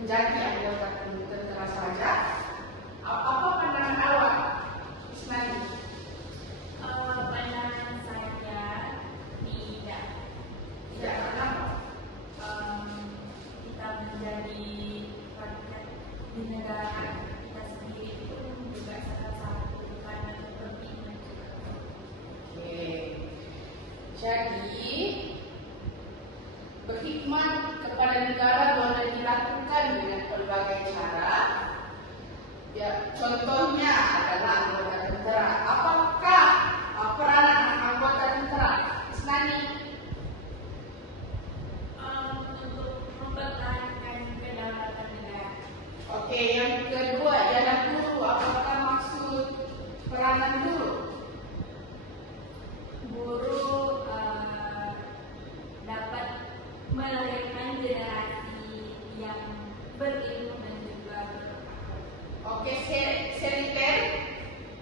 menjadi anggota tentara saja. Apa pandangan awak, Ismani? Pandangan saya tidak. Tidak, kenapa? Kita menjadi rakyat di negara kita sendiri itu juga salah satu karena kepentingan. Oke. Jadi berkhidmat kepada negara boleh dilakukan dengan berbagai cara. Ya, contohnya adalah anggota tentara. Apakah peranan anggota tentara, Isnani? Untuk mempertahankan kedaulatan negara. Oke, yang kedua ialah guru. Apakah maksud peranan guru? Guru dapat melahirkan generasi yang berilmu dan juga berakal. Oke, Seriter.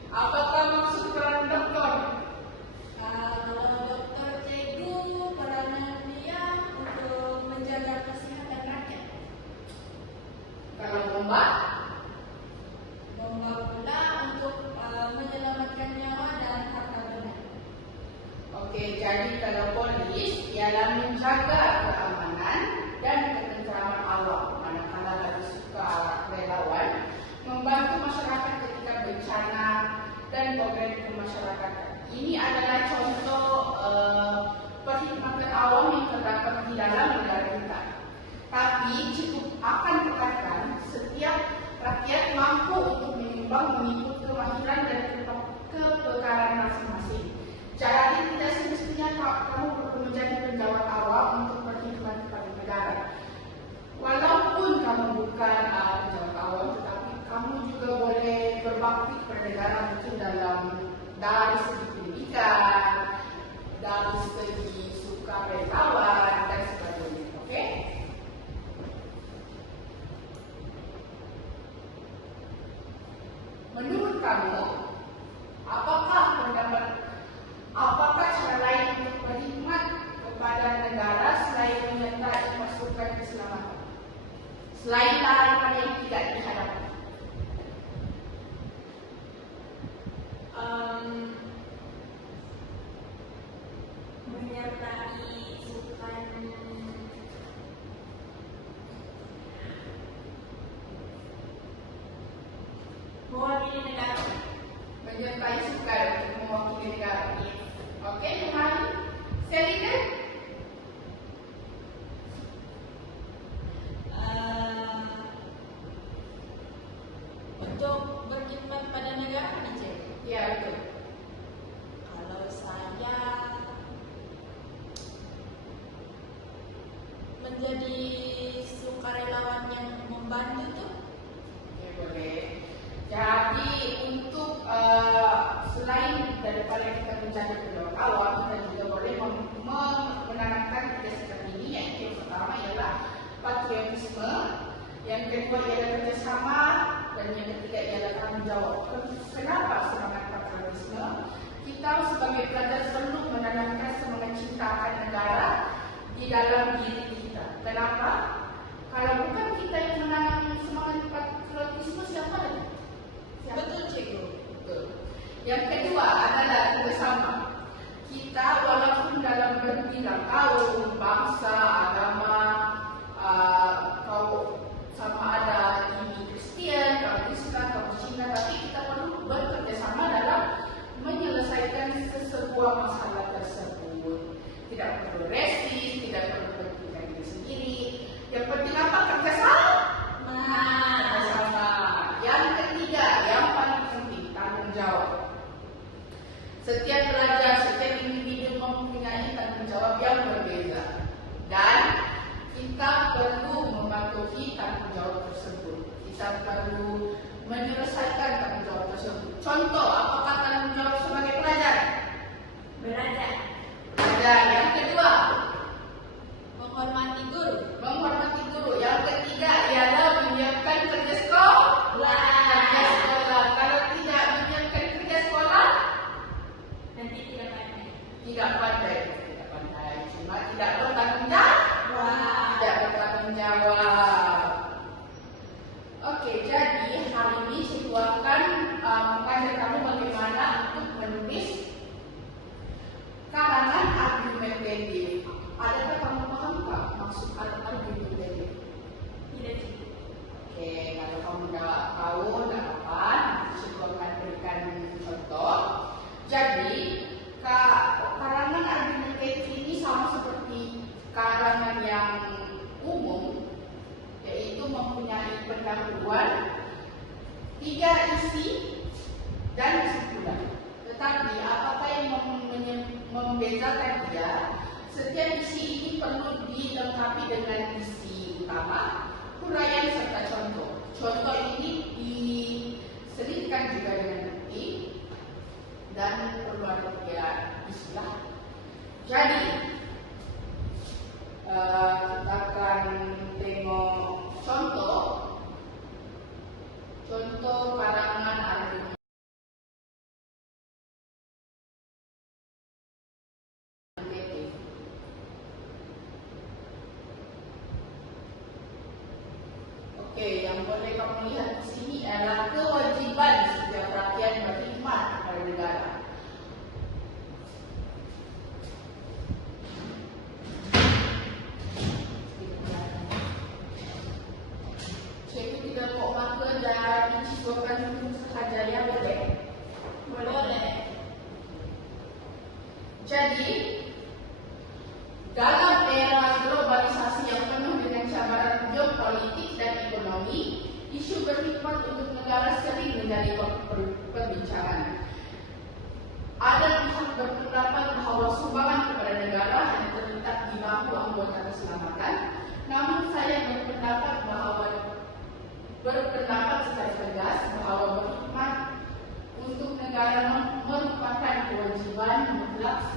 Apakah maksud peran dokter? Kalau dokter cikgu peranan dia untuk menjaga kesehatan rakyat. Kalau bomba? Bomba pula untuk menyelamatkan nyawa dan harta benda. Oke, jadi kalau polis ialah menjaga keamanan dan ketentraman awam, manakala bagi sukarelawan membantu masyarakat ketika bencana dan program kemasyarakatan. Ini adalah contoh perkhidmatan awam yang terdapat di dalam negara kita. Tapi cukup akan katakan setiap rakyat mampu untuk menyumbang mengikut kemahiran dan kepekaran masing-masing. Jadi tidak semestinya kamu perlu menjadi penjawat awam untuk berkhidmat kepada negara. Walaupun kamu bukan penjawat awam, tetapi kamu juga boleh berbakti kepada negara mungkin dari segi pendidikan, dari segi sukarelawan dan sebagainya. Oke? Menurut kamu, apakah cara lain untuk berkhidmat kepada negara selain menyertai pasukan keselamatan? Selain larangan yang tidak dihadapi. Menyertai sukan mewakili negara. Menyertai sukan untuk mewakili negara. Oke, Nuhani? Selina? Untuk berkhidmat pada negara kan Cik? Ya, betul. Kalau saya menjadi sukarelawan yang membantu tuh. Ya, boleh. Jadi untuk selain daripada kita menjadi penjawat awam, kita juga boleh menanamkan tiga sikap ini. Yaitu yang pertama ialah patriotisme, yang kedua ialah kerjasama, dan yang ketiga ialah tanggung jawab. Kenapa semangat patriotisme? Kita sebagai pelajar perlu menanamkan semangat cinta akan negara di dalam diri kita. Kenapa? Kalau bukan kita yang menanam semangat patriotisme, siapa lagi? Betul Cikgu. Betul. Yang kedua adalah kerjasama. Kita walaupun dalam berbidang kaum, bangsa, agama, kaum sama ada ini Kristian, kaum Islam, kaum Cina, tapi kita perlu bekerjasama dalam menyelesaikan sebuah masalah tersebut. Tidak perlu resist, tidak perlu berpikir diri sendiri. Yang penting apa? Kerjasama. Yang ketiga, yang paling penting, tanggung jawab. Setiap pelajar, setiap individu mempunyai tanggung jawab yang berbeza. Dan kita perlu mematuhi tanggung jawab tersebut. Kita perlu menyelesaikan tanggung jawab tersebut. Contoh, apakah tanggung jawab sebagai pelajar? Belajar. Belajar. Yang kedua, Menghormati guru. menghormati guru. Yang ketiga ialah menyiapkan kerja sekolah. Kerja sekolah. Kalau tidak menyiapkan kerja sekolah, Nanti tidak pandai. tidak pandai. Tidak pandai. Cuma tidak bertanggung jawab. Tidak bertanggung jawab. pendahuluan, 3 isi, dan kesimpulan. Tetapi apakah yang membedakan dia? Setiap isi ini perlu dilengkapi dengan isi utama, huraian serta contoh. Contoh ini diselipkan juga dengan bukti dan perlu ada 3 istilah. Jadi kita akan tengok contoh karangan Arif. Oke, yang boleh kamu lihat di sini adalah kewajiban setiap rakyat berkhidmat kepada negara. Cikgu tidak mau maka dan siswakan sahaja ya, boleh? Boleh. Jadi, dalam era globalisasi yang penuh dengan cabaran geopolitik dan ekonomi, isu berkhidmat untuk negara sering menjadi perbincangan. Ada pihak berpendapat bahawa sumbangan kepada negara hanya terletak di bangku anggota keselamatan, namun saya berpendapat secara tegas bahawa berkhidmat untuk negara merupakan kewajiban mutlak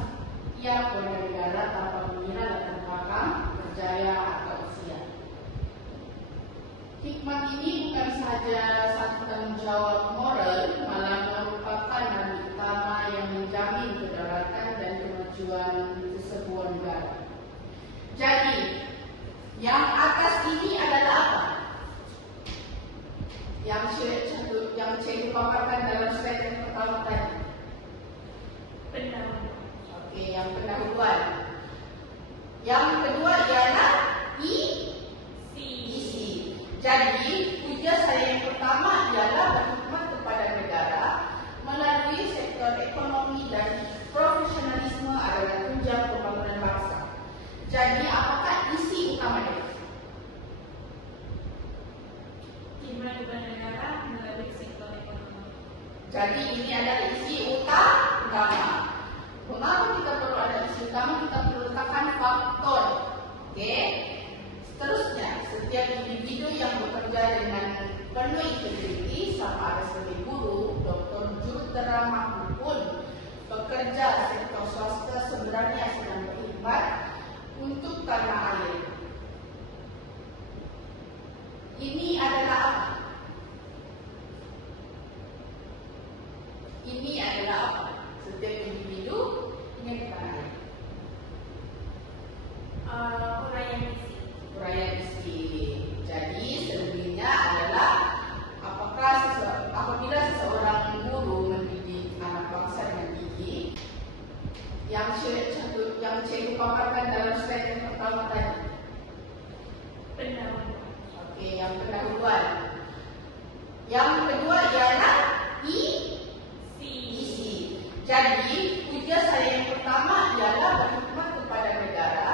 setiap warga negara tanpa mengira latar belakang, berjaya atau usia. Hikmat ini bukan sahaja satu tanggungjawab moral, malah merupakan nilai utama yang menjamin kedaulatan dan kemajuan sesebuah negara. Jadi, yang atas ini adalah apa? Yang cikgu paparkan dalam slide yang pertama tadi. Pendahuluan. Oke, yang pendahuluan. Yang kedua ialah isi. Jadi, ujian saya yang pertama ialah berkhidmat kepada negara melalui sektor ekonomi dan profesionalisme adalah tunjang pembangunan bangsa. Jadi, apakah isi utamanya? Khidmat kepada negara melalui sektor ekonomi. Jadi, ini adalah isi utama. Mengapa kita perlu ada isi utama? Kita perlu letakkan faktor. Oke. Seterusnya, setiap individu yang bekerja dengan penuh integriti, sama ada sebagai guru, doktor, jurutera maupun pekerja sektor swasta sebenarnya sedang berkhidmat untuk tanah air. Ini adalah apa? Ini adalah apa? Setiap individu ingin tanah air. Huraian isi. Jadi selebihnya adalah apabila seseorang guru mendidik anak bangsa dengan gigi, yang cikgu paparkan dalam slide yang pertama tadi. Pendahuluan. Oke, yang pendahuluan. Yang kedua ialah isi. Jadi ujian saya yang pertama ialah berkhidmat kepada negara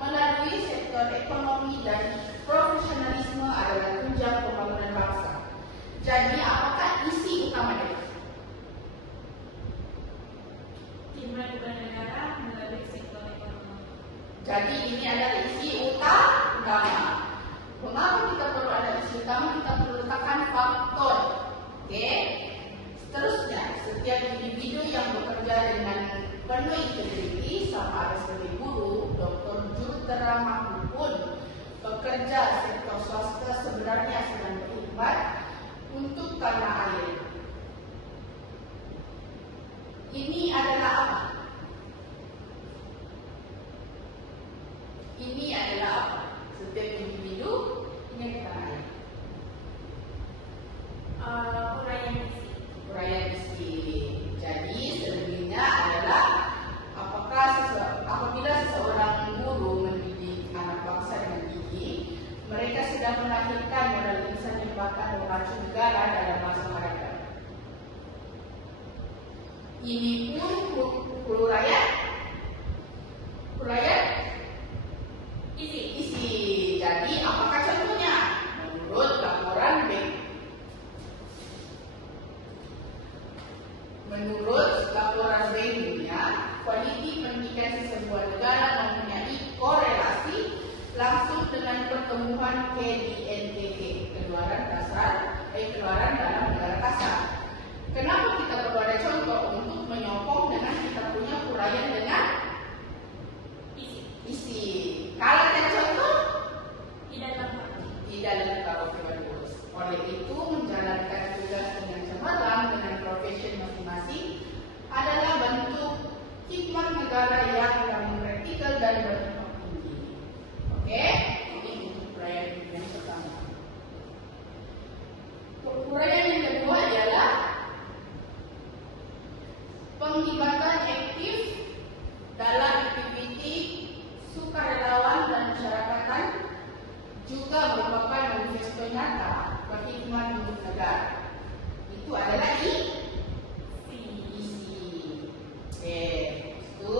melalui sektor ekonomi dan profesionalisme adalah tunjang pembangunan bangsa. Jadi, apakah isi utamanya? Khidmat kepada negara melalui sektor ekonomi. Jadi, ini adalah isi utama. Mengapa kita perlu ada isi utama? Kita perlu letakkan faktor. Oke. Seterusnya, setiap individu yang bekerja dengan penuh integriti, sama ada sebagai guru, doktor, jurutera maupun pekerja sektor swasta sebenarnya sedang berkhidmat untuk tanah air. Ini adalah apa? Ini adalah apa? Setiap individu ingin tanah air. Huraian isi. Jadi selebihnya adalah apabila seseorang guru mendidik anak bangsa dengan gigi, mereka sedang melahirkan modal insan yang bakal memacu negara dalam masa hadapan. Ini pun huraian isi. Jadi apakah contohnya? Menurut laporan keluaran dalam negara kasar. Kenapa kita perlu ada contoh? Untuk menyokong dengan kita punya uraian dengan isi. Kalau ada contoh tidak lengkap bagus. Oleh itu menjalankan tugas dengan cemerlang dengan profesi masing-masing adalah bentuk khidmat negara yang praktikal dan berdampak tinggi. Oke, ini untuk uraian yang pertama. Uraian yang kedua adalah penglibatan aktif dalam aktiviti sukarelawan dan masyarakatan juga merupakan manifesto nyata berkhidmat untuk negara. Itu adalah isi. Itu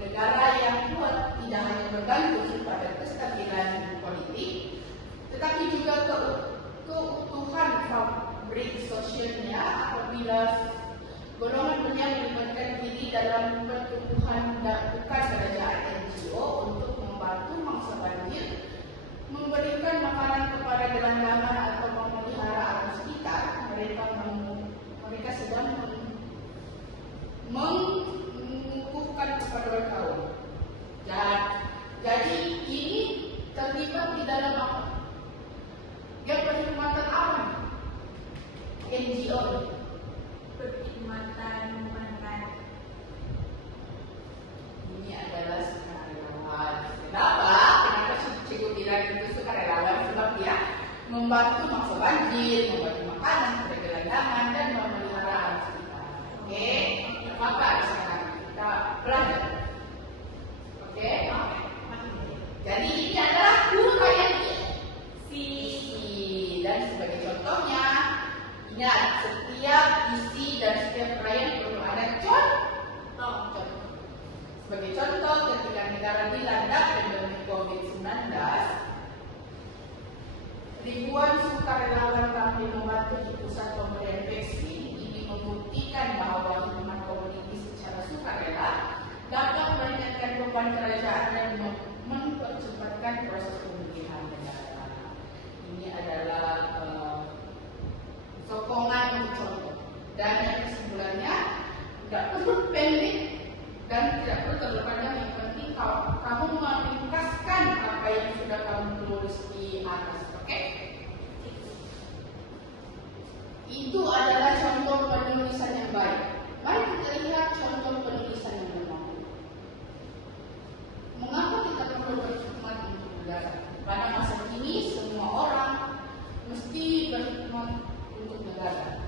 negara yang kuat tidak hanya bergantung pada kestabilan politik, tetapi juga keutuhan fabrik sosialnya apabila golongan yang melibatkan diri dalam pertumbuhan dan bukan kerajaan NGO untuk membantu mangsa banjir, memberikan makanan kepada gelandangan atau memelihara alam sekitar. Mereka sedang mengukuhkan kepada kaum. Jadi ini terlibat di dalam apa? Yang perkhidmatan apa? NGO. Perkhidmatan humanitarian. Ini adalah sukarelawan. Kenapa cikgu bilang itu sukarelawan? Sebab dia membantu mangsa banjir, membantu makanan kepada gelandangan dan memelihara alam sekitar. Oke, maka sekarang kita belajar. Oke, jadi ini adalah uraian isi. Dan sebagai contohnya, ingat setiap isi dan setiap uraian perlu ada contoh. Sebagai contoh, ketika negara dilanda pandemi COVID-19, ribuan sukarelawan tampil membantu di pusat pemberian vaksin. Ini membuktikan bahwa hubungan komuniti secara sukarela dapat meringankan beban kerajaan dan mempercepatkan proses pemulihan negara. Ini adalah sokongan untuk contoh. Dan yang kesimpulannya, tidak perlu pendek dan tidak perlu terlalu panjang. Yang penting kamu meringkaskan apa yang sudah kamu tulis di atas. Oke? Itu adalah contoh penulisan yang baik. Mari kita lihat contoh penulisan yang benar. Mengapa kita perlu berkhidmat untuk negara? Pada masa kini semua orang mesti berkhidmat untuk negara.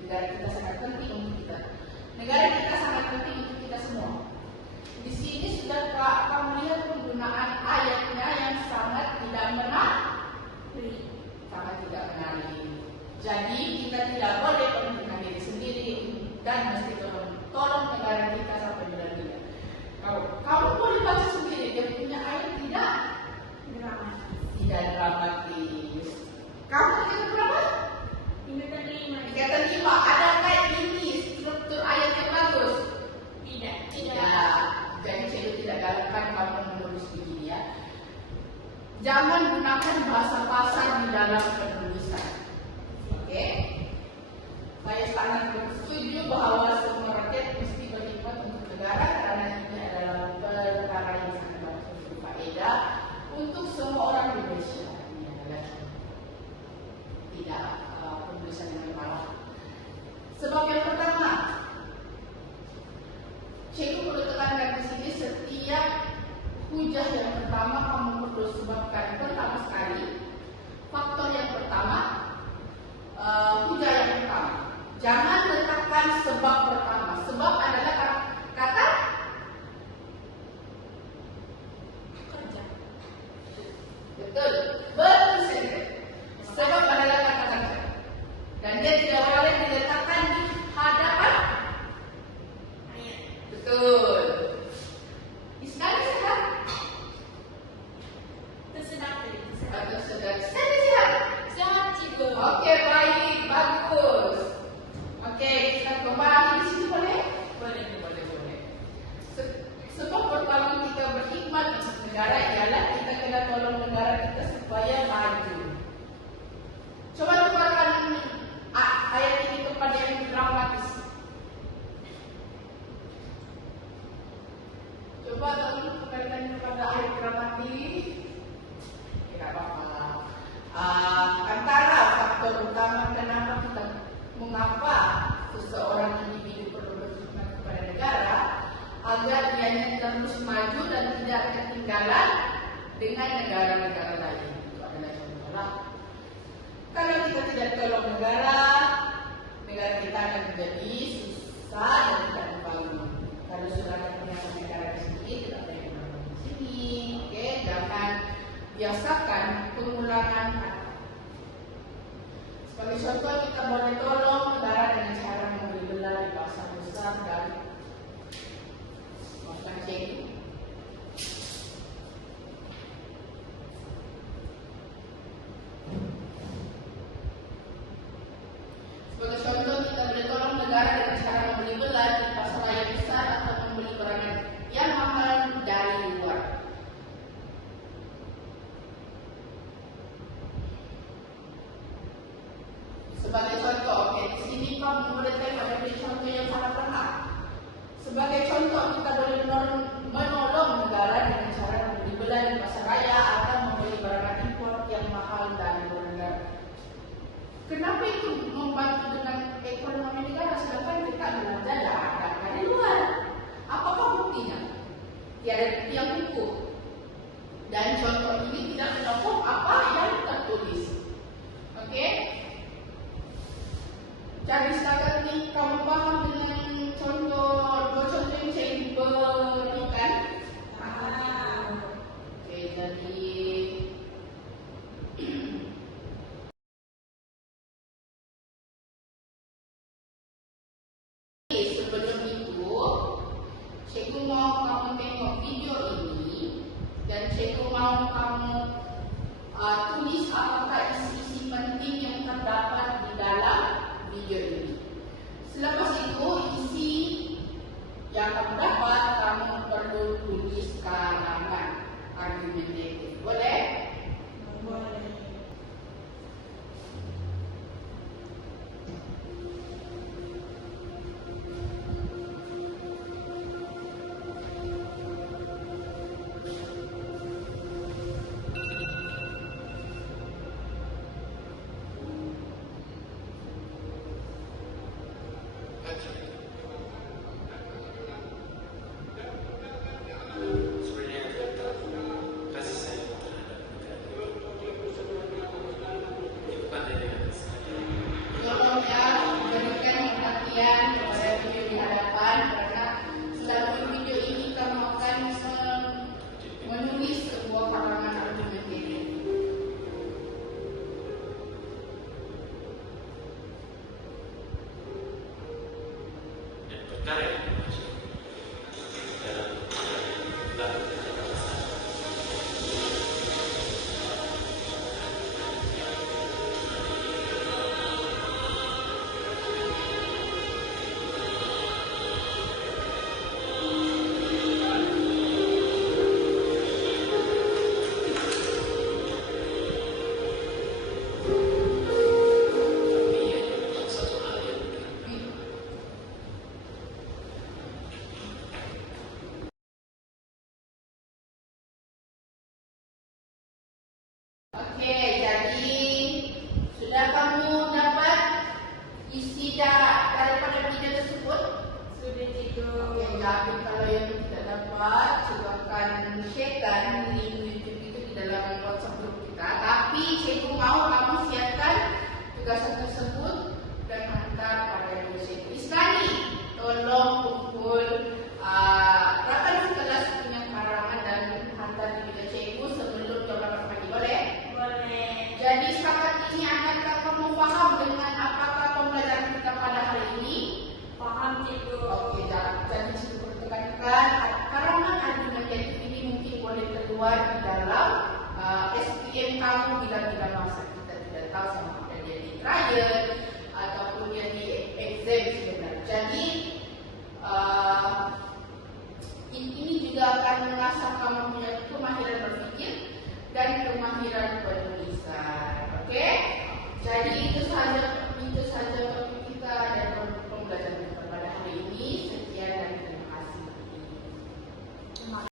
Negara kita sangat penting untuk kita. Negara kita sangat penting untuk kita semua. Di sini sudah kamu lihat penggunaan ayatnya yang sangat tidak menarik. Jadi kita tidak boleh menghina diri sendiri dan mesti tolong negara kita sampai benar-benar. Kamu boleh baca sendiri, dia punya ayat tidak dramatis. Kamu ingat berapa? Ingatan 5. Adakah ini struktur ayat yang bagus? Tidak. Jadi cikgu tidak galakkan kamu menulis begini ya. Jangan gunakan bahasa pasar di dalam penulisan. Oke? Saya sangat setuju bahwa semua rakyat mesti berkhidmat untuk negara karena ini adalah perkara yang sangat berfaedah untuk semua orang di Indonesia. Ini adalah tidak penulisan yang bermalah. Sebab yang pertama, cikgu perlu tekankan di sini setiap hujah yang pertama kamu perlu sebabkan pertama sekali. Faktor yang pertama, hujah yang pertama. Jangan letakkan sebab pertama. Sebab adalah kata kerja. Betul sekali. Sebab adalah kata kerja. Dan dia tidak boleh diletakkan di hadapan ayat. Betul. Sekali tersedap. dengan negara-negara lain. Itu adalah contoh lah. Kalau kita tidak tolong negara kita akan menjadi susah dan tidak membangun. Kalau sudah ada punya negara di sini, tidak ada yang membangun di sini. Oke, jangan biasakan pengulangan kata. Sebagai contoh, kita boleh tolong negara dengan cara membeli belah di pasar besar dan makan cek. Sebagai contoh, kita boleh tolong negara dengan cara membeli belah di pasar raya besar atau membeli barang yang mahal dari luar. Sebagai contoh, di sini kamu boleh tengok ada contoh yang sangat lengkap. Sebagai contoh, kita boleh menolong negara dengan cara membeli belah di pasar raya atau membeli barang impor yang mahal dari luar negara. Kenapa itu membantu dengan ekonomi negara sedangkan kita belanja dari luar? Apakah buktinya? Tiada bukti yang cukup. Dan contoh ini tidak menyokong apa yang tertulis. Oke? Jadi setakat ini kamu paham dengan dua contoh yang saya berikan? Oke, jadi sebelum itu, cikgu mau kamu tengok video ini dan cikgu mau kamu tulis apakah isi-isi penting yang terdapat di dalam video ini. Selepas itu, isi yang kamu dapat kamu perlu tulis karangan argumentatif. Boleh? Boleh. Tolong ya, berikan perhatian kepada video di hadapan karena setelah video ini kamu akan menulis sebuah karangan argumentatif. Oke, jadi sudah kamu dapat isi daripada video tersebut? Sudah cikgu. Oke, jadi kalau yang tidak dapat, cikgu akan sharekan link YouTube itu di dalam WhatsApp group kita. Tapi cikgu mau kamu siapkan tugasan tersebut dan hantar pada dosen. Sekali, tolong kumpul rakan kelas punya karangan dan hantar di video cikgu sebelum jam 8 pagi. Boleh? Boleh. Jadi setakat ini apakah kamu paham dengan apakah pembelajaran kita pada hari ini? Paham cikgu. Oke, jadi cikgu tekankan karangan argumentatif ini mungkin boleh keluar di dalam SPM kamu bila